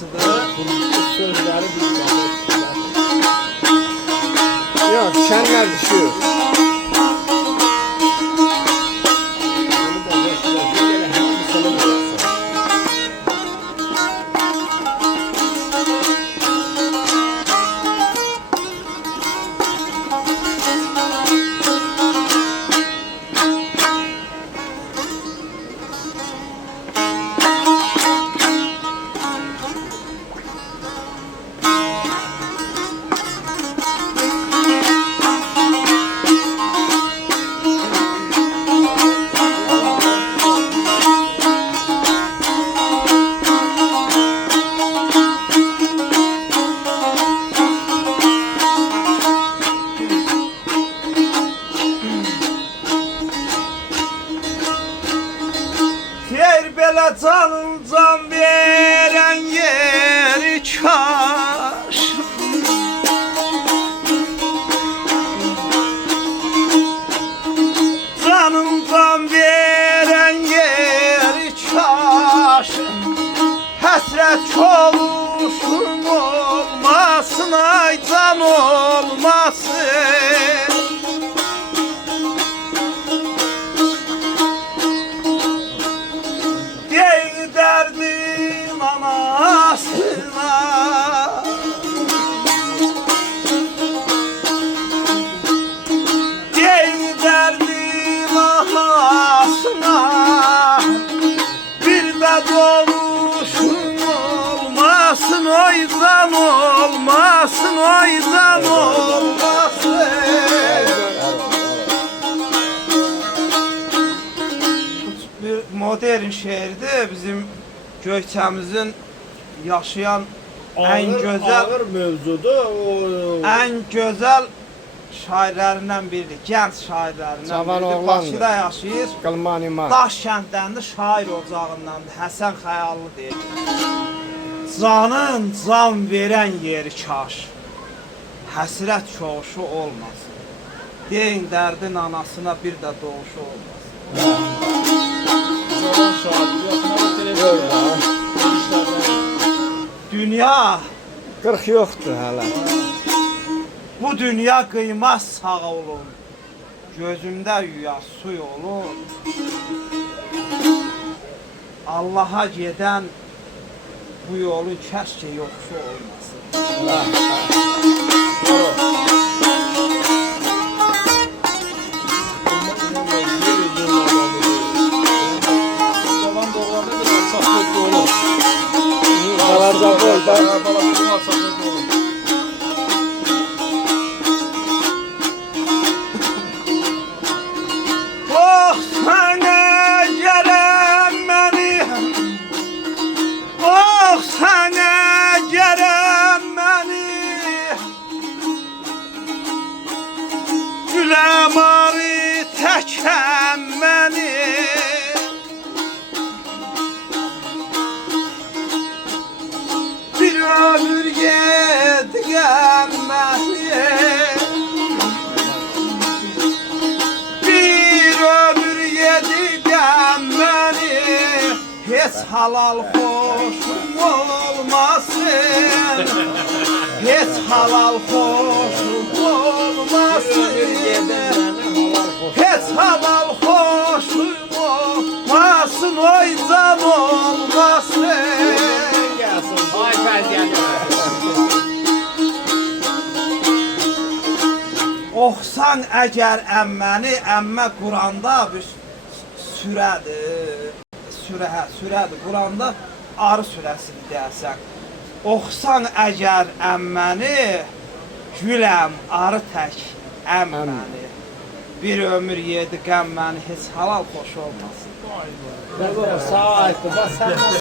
mahnısıdır. Sözleri bir yok, şenler düşüyor. Belə canımcan verən yeri kaş. Canımcan verən yeri kaş. Həsrət çoluşum olmasın, ay can olmasın. Derdim anasına, derdim anasına, bir de doluşum olmasın, oydan olmasın, oydan olmasın. Bir modern şehirde bizim Göyçəmizin yaşayan en güzel, ağır mövzudur. en güzel şairlerinden biridir. Genç şairlerinden Cavan biridir. oğlandır. Bakıda yaşayır. Qılman iman. Daş kəndlərində şair ocağındandır. Həsən Xəyallı deyir. Canın can verən yeri kaş. Həsrət çoğuşu olmasın. Deyin dərdin anasına bir də doğuşu olmasın. Dünya, 40 yoxdur hələ. bu dünya qıymaz sağ olun. Gözümdə yüya suy olun. Allaha gedən bu yolun kəşke yoxsu olmasın. Qalarca boyda. Oh sənə gərəm məni, oh sənə gərəm məni, güləmarı təkəm məni. Bir ömür yedigəm məni, bir ömür yedigəm məni, heç halal xoşum olmasın, heç halal xoşum olmasın, heç halal xoşum olmasın, oy can olmasın. Ay vəziyyət. Oxsan əgər əmməni, əmmə Quranda bir sürədir. Sürədir. Quranda arı sürəsini deyəsən. Oxsan əgər əmməni, güləm arı tək əmməni. Bir ömür yedi qəmməni, heç halal xoş olmasın. Sağ ayıqdır.